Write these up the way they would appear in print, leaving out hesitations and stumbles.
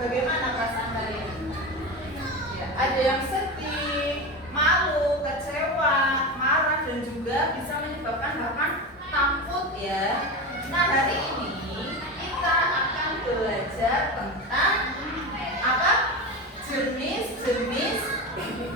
Bagaimana perasaan kalian? Ya, ada yang sedih, malu, kecewa, marah, dan juga bisa menyebabkan bahkan takut ya. Nah, hari ini kita akan belajar tentang apa? Jenis-jenis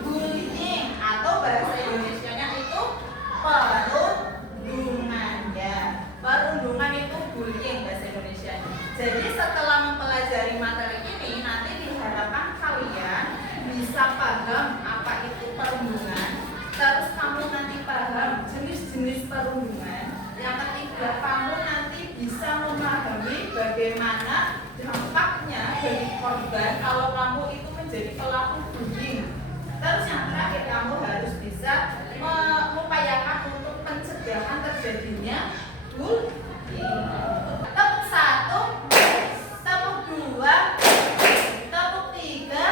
bullying atau bahasa Indonesianya itu perundungan ya. Perundungan itu bullying bahasa Indonesia. Jadi setelah mempelajari materi ini nanti diharapkan kalian bisa paham apa itu perundungan. Terus kamu nanti paham jenis-jenis perundungan. Yang ketiga, kamu nanti bisa memahami bagaimana dampaknya bagi korban kalau kamu itu menjadi pelaku bullying. Terus yang terakhir, kamu harus bisa mengupayakan untuk pencegahan terjadinya bullying. Tepuk 1, tepuk 2, tepuk 3,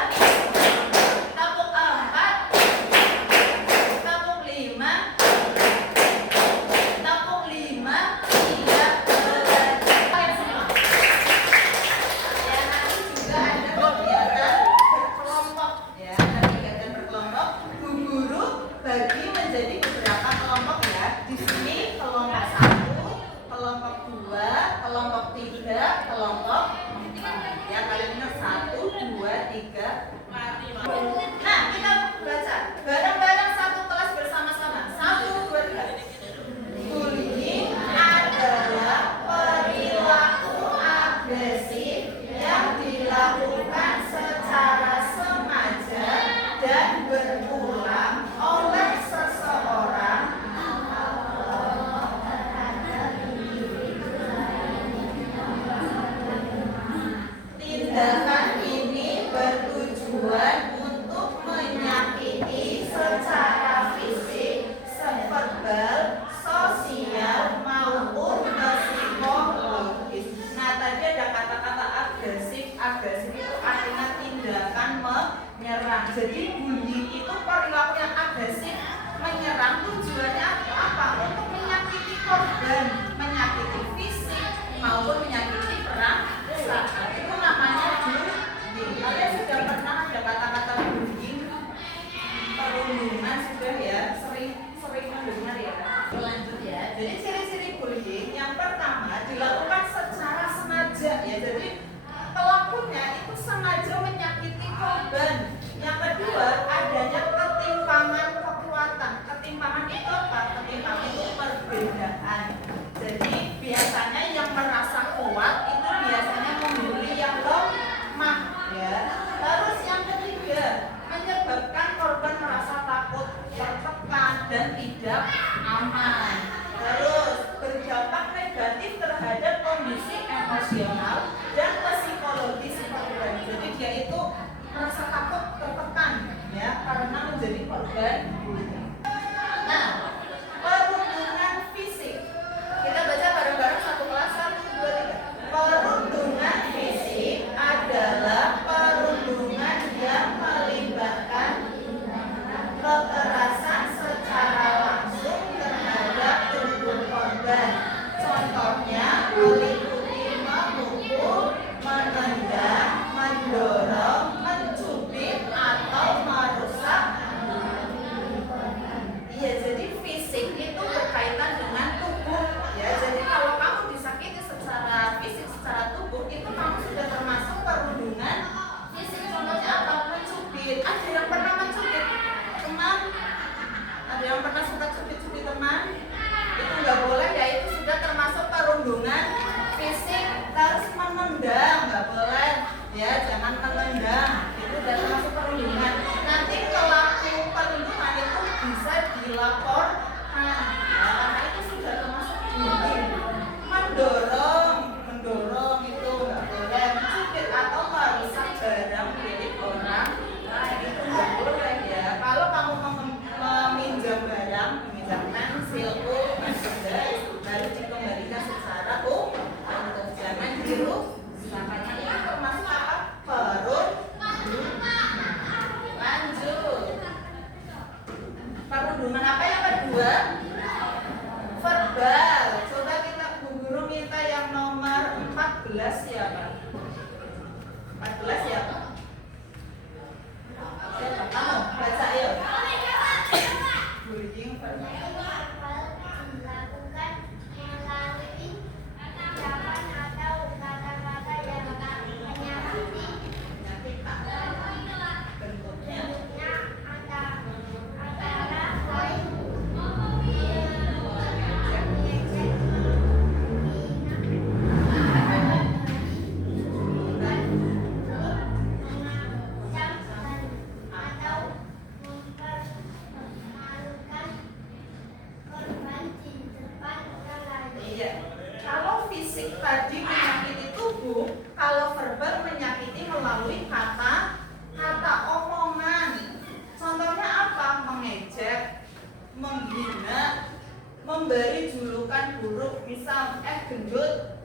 tepuk 4, tepuk 5, tepuk 5, tidak belajar. Kalian semua. Ya, nanti juga ada kegiatan berkelompok ya, ada kegiatan berkelompok. Bu guru bagi menjadi beberapa kelompok ya. Di sini kelompok 1, kelompok 2, kelompok 3, kelompok 4. Ya, kalian ingat 1, 2, 3, 4. Nah, kita baca bareng-bareng satu kelas bersama-sama. 1, 2, 3. Bullying adalah perilaku agresif yang dilakukan secara sengaja dan berulang oleh seseorang tindakan ini bertujuan untuk menyakiti secara fisik, verbal, sosial maupun psikologis. Nah, tadi ada kata-kata agresif. Agresif itu artinya tindakan menyerang. Jadi bullying itu perilaku yang agresif, menyerang. Tujuannya apa? Untuk menyakiti korban, menyakiti fisik maupun menyakiti perasaan. Itu namanya bullying. Kalian sudah pernah ada kata-kata bullying? Perundungan sudah ya, sering mendengar ya. Lanjut ya. Jadi ciri-ciri bullying yang pertama dilakukan secara sengaja ya. Jadi pelakunya itu sengaja menyakiti korban. Yang kedua, adanya ketimpangan kekuatan. Ketimpangan itu apa? Ketimpangan itu perbedaan. Jadi biasanya yang merasa kuat itu biasanya membuli yang lemah ya. Terus yang ketiga, menyebabkan korban merasa takut, tertekan dan tidak aman. Terus berdampak negatif terhadap kondisi emosional dan psikologis korban. Jadi dia itu merasa takut, tertekan ya karena menjadi korban bullying. Nah, perundungan fisik. Kita baca bareng-bareng satu kelas 1, 2, 3. Perundungan fisik adalah perundungan yang melibatkan kekerasan secara langsung terhadap tubuh korban. Contohnya meliputi memukul, menendang, mendorong, mencubit atau merusak. Iya, jadi fisik itu berkaitan dengan tubuh ya. Jadi kalau kamu disakiti secara fisik, secara tubuh, itu kamu sudah termasuk perundungan fisik. Contohnya apa? Mencubit. Ada yang pernah mencubit teman? Ada yang pernah suka cubit-cubit teman? Itu nggak boleh ya, itu sudah termasuk perundungan fisik. Terus menendang nggak boleh ya, jangan menendang, itu sudah termasuk perundungan. Nanti pelaku perundungan itu bisa dilaporkan ya, karena itu sudah termasuk bullying. Mendorong itu nggak boleh. Mencubit atau merusak barang milik orang lain itu nggak boleh ya. Kalau kamu meminjam barang, meminjam pensil, merchandise, harus dikembalikan secara utuh, jangan dirusak. Makanya ini termasuk apa? Perundungan. Lanjut. Perundungan apa yang kedua? Verbal. Coba kita Bu Guru minta yang nomor 14 ya Pak. 14 ya. Siapa? Kamu baca ayo. Bullying tadi menyakiti tubuh, kalau verbal menyakiti melalui kata omongan. Contohnya apa? Mengejek, menghina, memberi julukan buruk, misal gendut,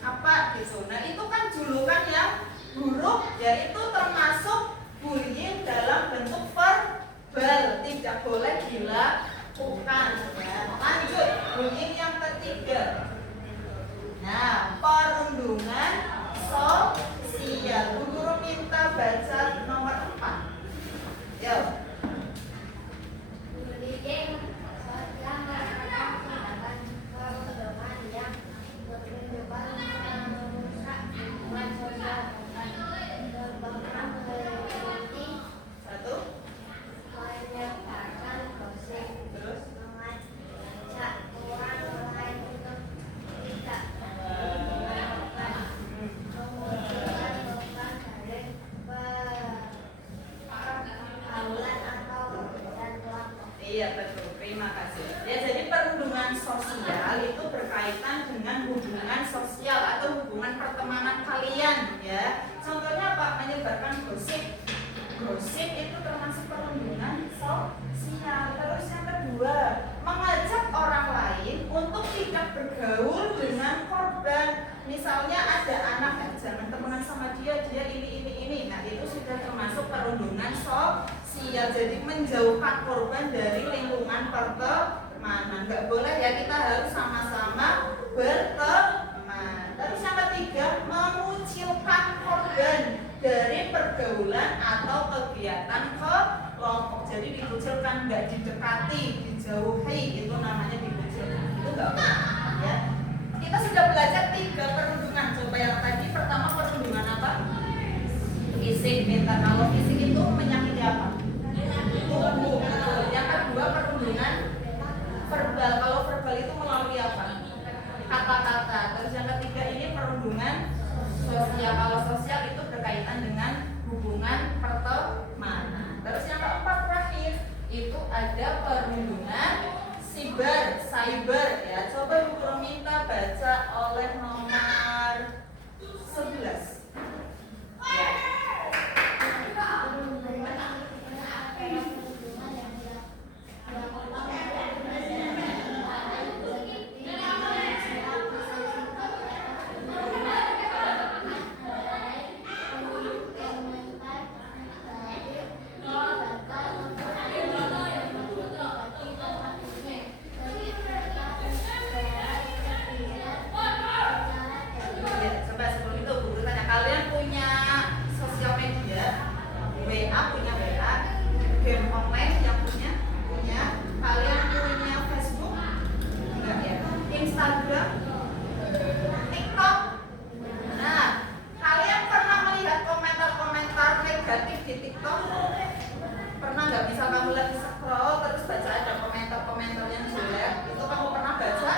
apa gitu. Nah itu kan julukan yang buruk, yaitu termasuk bullying dalam bentuk verbal, tidak boleh dilakukan. Ya. Lanjut, bullying yang ketiga. Nah, perundungan sosial. Bu Guru minta baca nomor 4. Yo. Bullying sosial merupakan tindakan perundungan yang bertujuan merusak hubungan sosial dan meliputi 1. menyebarkan gosip, Terus mengajak orang lain untuk tidak memunculkan beban dari pergaulan atau dan kelompok. iya betul, terima kasih. Ya jadi perundungan sosial itu berkaitan dengan hubungan sosial atau hubungan pertemanan kalian ya. Contohnya apa? Menyebarkan gosip. Gosip itu termasuk perundungan sosial. Terus yang kedua, mengajak orang lain untuk tidak bergaul dengan korban. Misalnya ada anak, jangan temenan sama dia ini. Nah itu sudah termasuk perundungan sosial. Jadi menjauhkan korban dari lingkungan pertemanan. Nggak boleh ya, kita harus sama-sama berteman. Terus yang ketiga, mengucilkan korban dari pergaulan atau kegiatan kelompok. Jadi dikucilkan, nggak didekati, dijauhi, itu namanya dikucilkan. Itu nggak boleh ya. Kita sudah belajar 3 perundungan. Coba yang tadi pertama perundungan apa? Fisik. Minta kalau fisik itu menyakiti apa? Tubuh. Yang kedua perundungan verbal. Kalau verbal itu melalui apa? Kata-kata. Terus yang ketiga ini perundungan sosial. Kalau sosial itu berkaitan dengan hubungan pertemanan. Terus yang keempat terakhir itu ada perundungan cyber ya. Coba Bu minta baca oleh nomor 11. Ya. WA punya WA, game online yang punya, kalian punya Facebook, enggak ya? Instagram, TikTok. Nah, kalian pernah melihat komentar-komentar negatif di TikTok? Pernah nggak? Misal kamu lagi scroll terus baca ada komentar-komentar yang jelek, itu kamu pernah baca?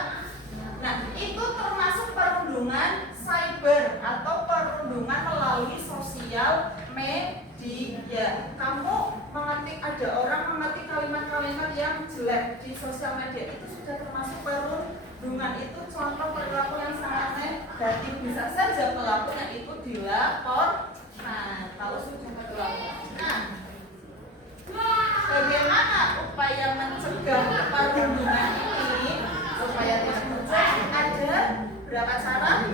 Nah, itu termasuk perundungan cyber atau perundungan melalui sosial media. Kamu mengetik, ada orang mengetik kalimat-kalimat yang jelek di sosial media, itu sudah termasuk perundungan. Itu contoh perilaku yang sangat negatif. Bisa saja pelakunya itu dilaporkan kalau sudah terlaporkan. Nah, bagaimana upaya mencegah perundungan ini supaya tidak terjadi? Ada berapa cara?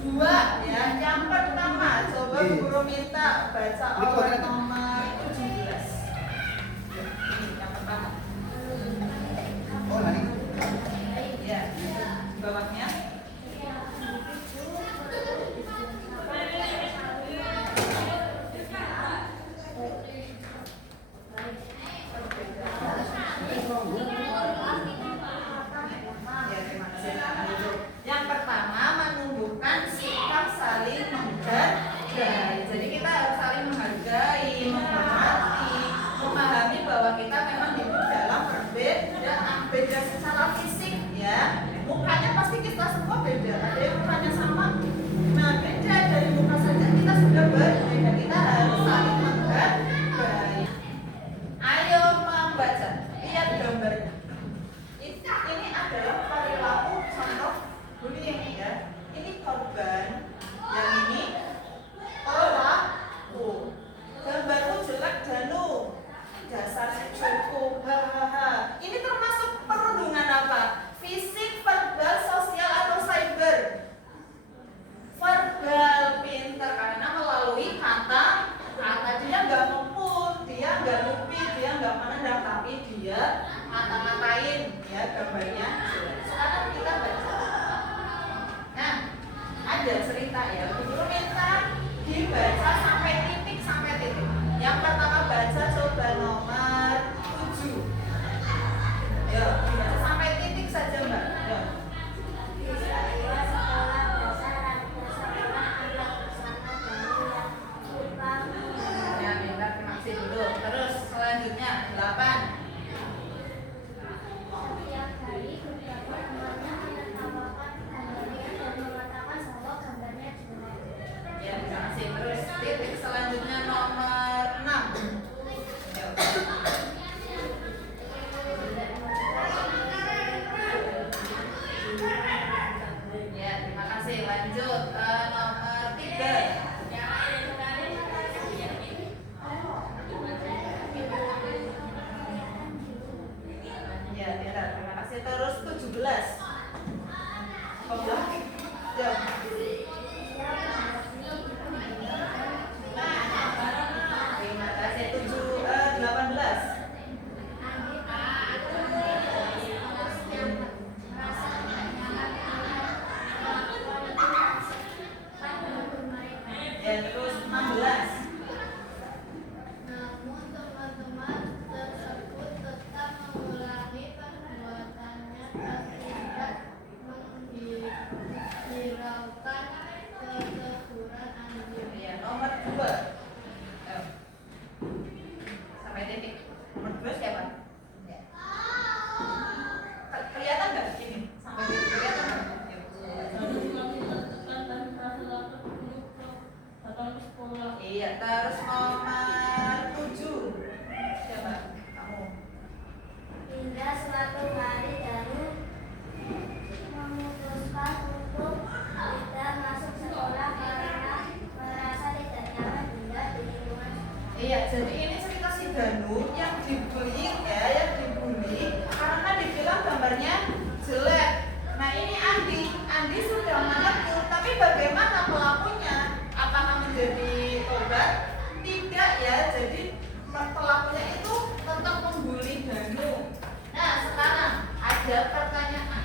2 ya. Yang pertama, coba Guru minta baca oleh nomor 17. Ini yang pertama. Ya, bawahnya. pasti kita semua beda. Ada yang mukanya sama. Nah, beda dari muka saja kita sudah berbeda. Kita harus saling menghargai. Ayo membaca. Lihat gambarnya. Ini adalah perilaku contoh bullying ya. Ini korban, yang ini pelaku. Gambarmu jelek Danu, dasar si cupu, hahaha. Ini termasuk perundungan apa? Fisik, verbal, sosial atau cyber? Verbal, pinter karena melalui kata dia nggak ngepun, dia nggak ngupi, dia nggak menendang, tapi dia ngata-ngatain ya gambarnya. Sekarang kita baca. Nah, ada cerita ya. Guru minta dibaca sampai titik. Yang pertama baca coba nomor 7. Ya, dibaca sampai titik saja Mbak. Ya. Ya, minta terima kasih dulu. Terus selanjutnya 8. Setiap hari beberapa temannya menertawakan gambarnya dan mengatakan bahwa gambarnya jelek. Ya, terima kasih. Terus titik selanjutnya nomor 6. Ya, terima kasih. Lanjut nomor 3. Ya, tidak. Terima kasih. Terus 17. Ya. Terima kasih. 18. Ya, terus 16. Namun teman-teman tersebut tetap mengulangi perbuatannya dan tidak menghiraukan keteguran anjing. Ya, nomor 2. Sampai titik. Nomor 2 siapa? Ya. Kelihatan nggak ini? Sampai titik kelihatan nggak? Iya, terus nomor 7. Siapa? Kamu. Hingga suatu hari Danu memutuskan untuk tidak masuk sekolah karena merasa tidak nyaman tinggal di lingkungan. Iya, jadi ini cerita si Danu yang dibully ya, yang dibully karena dibilang gambarnya jelek. Nah, ini Andi sudah menegur, tapi bagaimana pelakunya? Apakah menjadi tobat? Tidak ya, jadi pelakunya itu tetap membuli Danu. Nah, sekarang ada pertanyaan.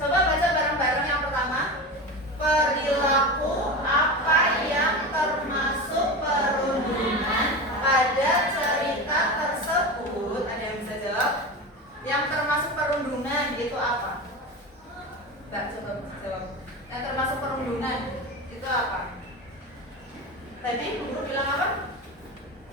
Coba baca bareng-bareng yang pertama. Perilaku apa yang termasuk perundungan pada cerita tersebut? Ada yang bisa jawab? Yang termasuk perundungan itu apa? Mbak, coba jawab. Yang termasuk perundungan itu apa? Tadi guru bilang apa?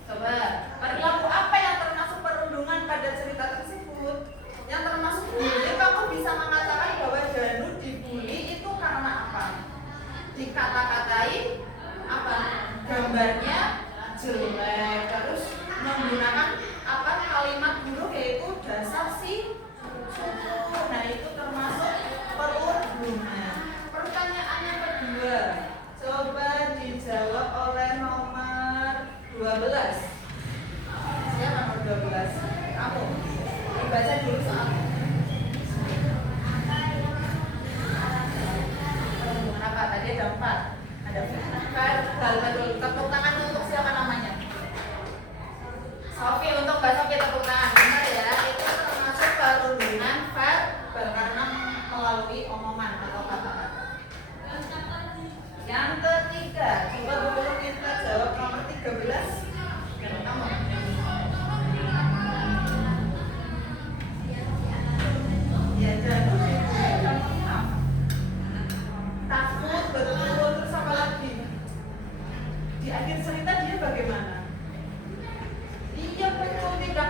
Coba, perilaku apa yang termasuk perundungan pada cerita tersebut? Yang termasuk bully, kamu bisa mengatakan bahwa Danu dibully itu karena apa? Dikata-katai apa? Gambarnya jelek, terus menggunakan apa kalimat buruk yaitu dasar si cupu. Nah, itu termasuk perundungan. Pertanyaan yang kedua, coba dijawab oleh nomor 12. Siapa nomor 12? Kamu. Dibaca dulu soalnya. Perundungan apa? Tadi ada 4. Ada 4. Betul. Tepuk tangan untuk siapa namanya? Sofi, untuk Mbak Sofi tepuk tangan. Benar ya, itu termasuk perundungan verbal karena melalui omongan atau kata-kata. Yang ketiga, coba guru kita jawab nomor 13. Kamu. Ya, Danu takut betul, terus apa lagi? Di akhir cerita dia bagaimana? Iya betul, tidak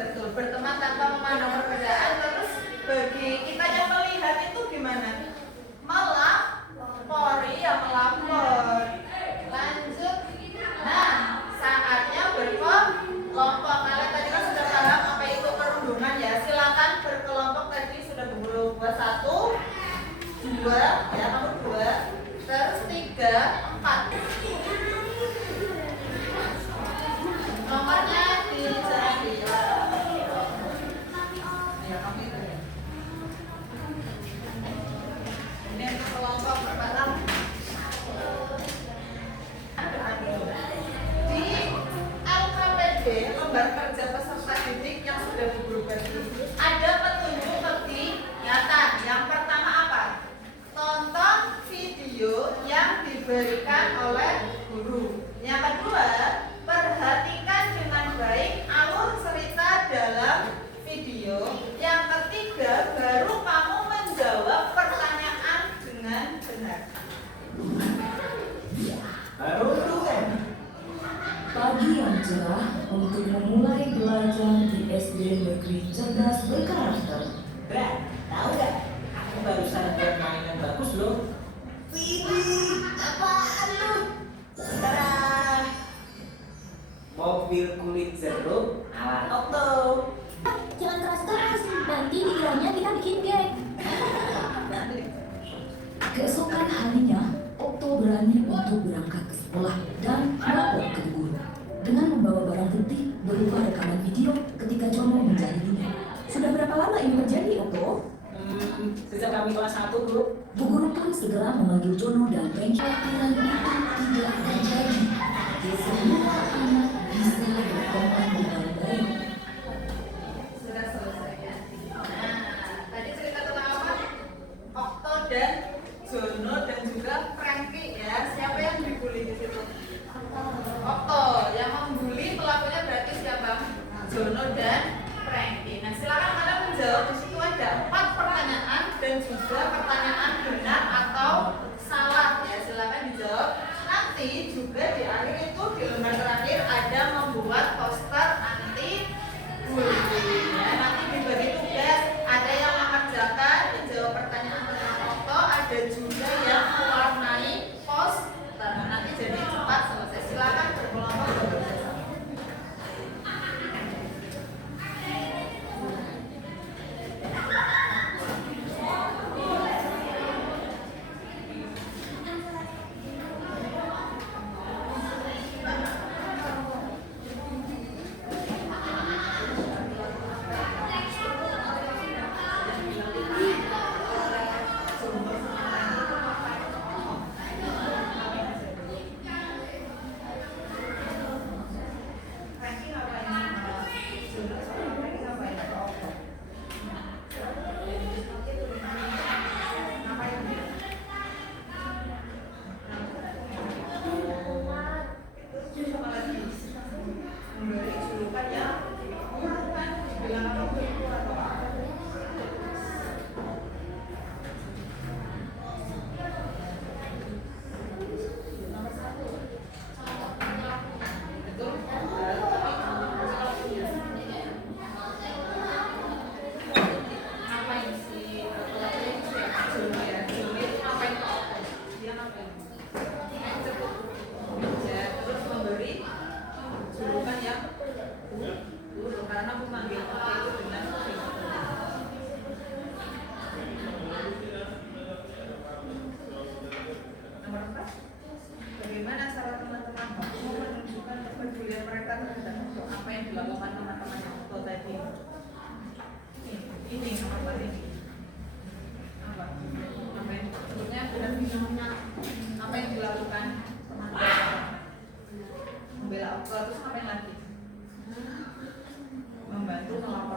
Betul, berteman tanpa memandang perbedaan. Terus bagi kita yang melihat itu gimana? Melapori, ya melapor. Lanjut. Nah, saatnya berkelompok. Kalian tadi kan sudah paham apa itu perundungan ya. Silakan berkelompok, tadi sudah berguru buat 1, 2, ya kamu 2, terus 3, 4. Nomornya dicari. Ya kamu itu ya. Ini untuk kelompok berbareng. Di LKPD, lembar kerja peserta didik yang sudah berguru tadi, ada petunjuk lebih nyata. Yang pertama apa? Tonton video yang diberikan oleh guru. Yang kedua, perhatikan dengan baik alur cerita dalam video. Yang ketiga, baru kamu menjawab pertanyaan dengan benar. Baru itu kan? Pagi yang cerah untuk memulai belajar di SD Negeri Cerdas Berkarakter. Bra, tahu gak? Aku barusan buat mainan bagus loh. Widih, apaan lu? Tara, mobil kulit jeruk ala Okto. Jangan keras-keras, nanti dikiranya kita bikin geng. Keesokan harinya, Okto berani untuk berangkat ke sekolah dan melapor ke guru dengan membawa barang bukti berupa rekaman video ketika Jono menjahilinya. Sudah berapa lama ini terjadi, Okto? Sejak kami kelas 1, Bu. Bu guru pun segera memanggil Jono dan Pengki. Kekhawatiran itu tidak terjadi. Semua anak bisa berkembang dengan baik. Sudah selesai ya. Nah, tadi cerita tentang apa? Okto dan Jono dan juga Frankie ya. Siapa yang dibully di situ? Okto. Yang membuli pelakunya berarti siapa? Jono dan Frankie. Nah, silakan kalian menjawab. Di situ ada 4 pertanyaan dan juga pertanyaan benar atau salah ya. Silakan dijawab. Nanti juga di akhir itu di lembar terakhir ada membuat poster anti bullying. Ya, nanti dibagi tugas. Ada yang mengerjakan menjawab pertanyaan tentang Okto, ada juga yang mewarnai poster. Nanti jadi cepat selesai. Silakan berkelompok bekerja sama. Frankie ngapain sama Jono sama Frankie ngapain sama Okto? Ngapain dia? Terus apa lagi? Memberi julukan yang bukan bilang apa begitu atau apa? Nomor 1. Betul? Ngapain sih? Jono ya? Jono itu ngapain ke Okto? Dia ngapain? Ngecek meja, terus memberi julukan yang buruk karena memanggil Okto itu dengan nomor 4. Bagaimana cara teman-teman Okto menunjukkan kepedulian mereka terhadap Okto? Apa yang dilakukan teman-teman Okto tadi? Ini nomor 4 ini. Apa? Apa yang sebetulnya sudah bisa? Apa yang dilakukan teman-teman? Membela Okto, terus ngapain lagi? Membantu melapor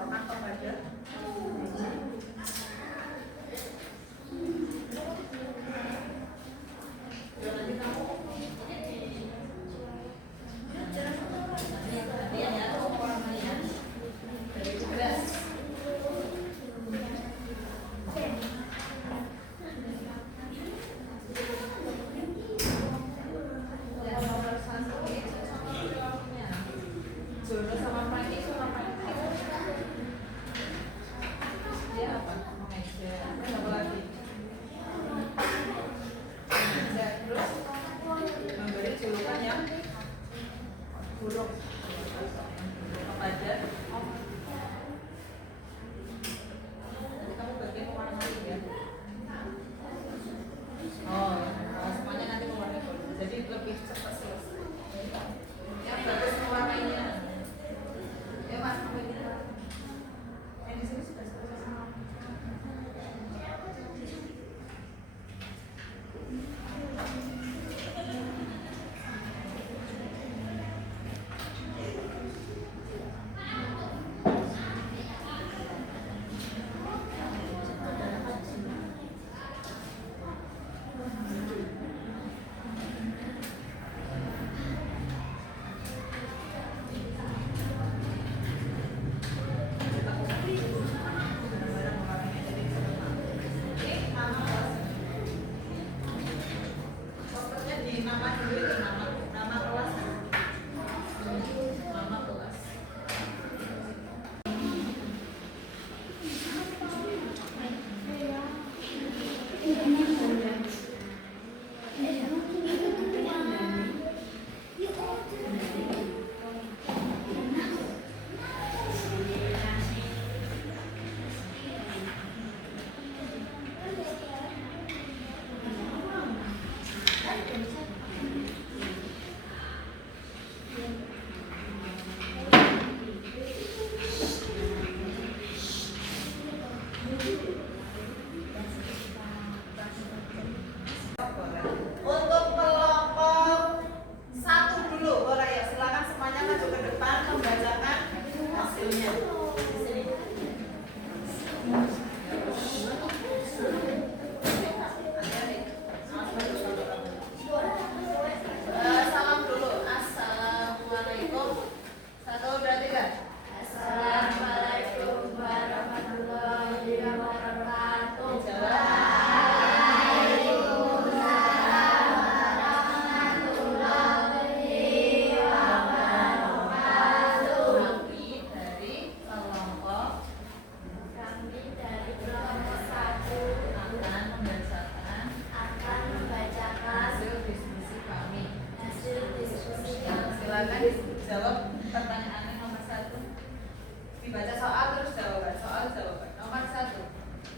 Dibaca soal terus jawaban. Soal jawaban. Nomor 1.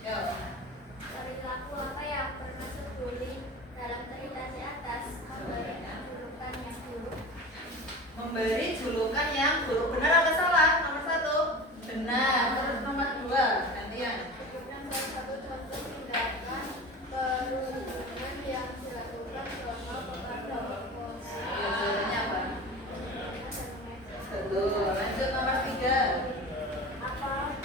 Yo. Perilaku apa yang termasuk bullying dalam cerita di atas? Memberikan julukan yang buruk. Memberi julukan yang buruk. Benar apa salah? Nomor 1. Benar. Terus nomor 2. Gantian. Sebutkan salah satu contoh tindakan perundungan yang dilakukan selama pemadaman polisi. Ya, jawabannya apa? Betul. Lanjut nomor 3. Apa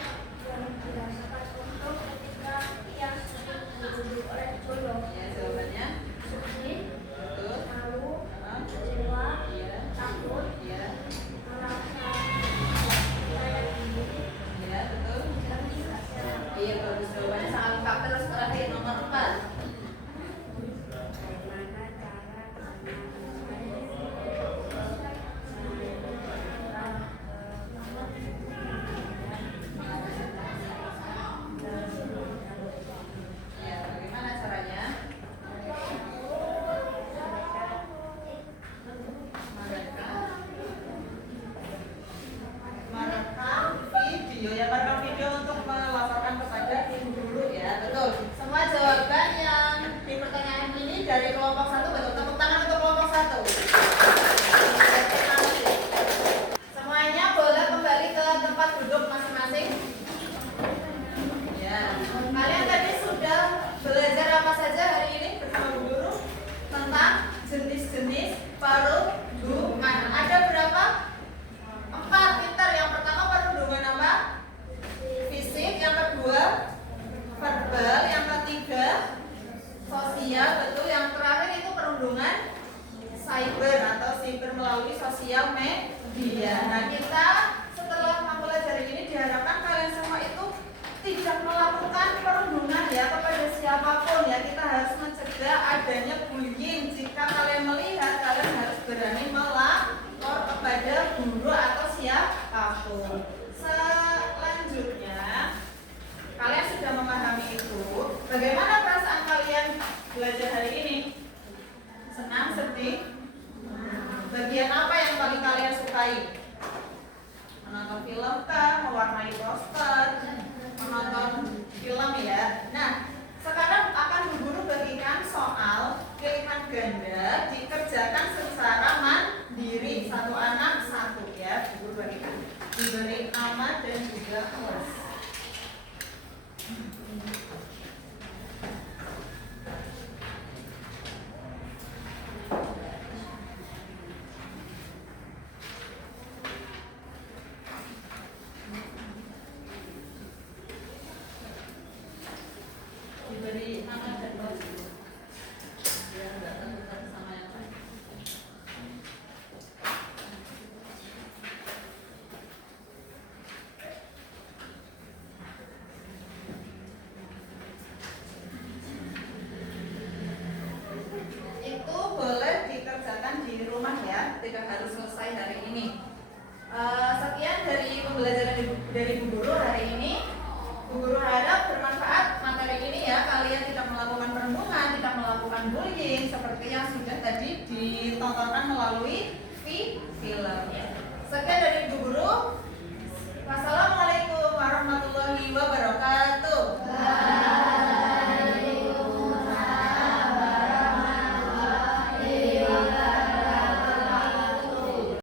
yang dirasakan untuk ketika ia sedang dibunuh oleh Jolo? Ya, jawabannya. Sedih, Betul. malu, Ah, kecewa, iya. takut, Iya. merasa percaya diri, Iya, betul. dan rasa Iya, bagus. Jawabannya sangat lengkap. Terus terakhir nomor 4. bagaimana cara Ya, bagaimana caranya? Merekam video ya, merekam video untuk melaporkan kepada ibu guru ya, betul. Semua jawaban yang di pertanyaan ini dari kelompok 1 betul. Tepuk tangan untuk kelompok 1. Semuanya boleh kembali ke tempat duduk masing-masing. Ya, kalian tadi sudah belajar apa saja hari ini bersama Bu Guru tentang jenis-jenis perundungan. Ada berapa? 4. Pintar. Yang pertama perundungan apa? Fisik. Yang kedua verbal. Yang ketiga sosial. Betul. Yang terakhir itu perundungan cyber atau cyber melalui sosial media. Nah, kita setelah mempelajari ini diharapkan kalian semua itu tidak melakukan perundungan ya kepada siapapun ya. Kita harus mencegah adanya bullying. Jika kalian melihat, kalian harus berani melapor kepada guru atau siapapun. Selanjutnya, kalian sudah memahami itu. Bagaimana perasaan kalian belajar hari ini? Senang, sedih? Bagian apa yang paling kalian sukai? Menonton film kah? Mewarnai poster? Menonton film ya. Nah, sekarang akan Bu Guru bagikan soal pilihan ganda dikerjakan secara mandiri. Satu anak satu ya. Bu Guru bagikan. Diberi nama dan juga kelas. Diberi nama dan kelas. Biar nggak tentukan sama yang lain. Itu boleh dikerjakan di rumah ya, tidak harus selesai hari ini. Sekian dari pembelajaran dari Bu Guru hari ini. Bu Guru harap bermanfaat materi ini ya. Kalian tidak melakukan perundungan, tidak melakukan bullying seperti yang sudah tadi ditontonkan melalui film ya.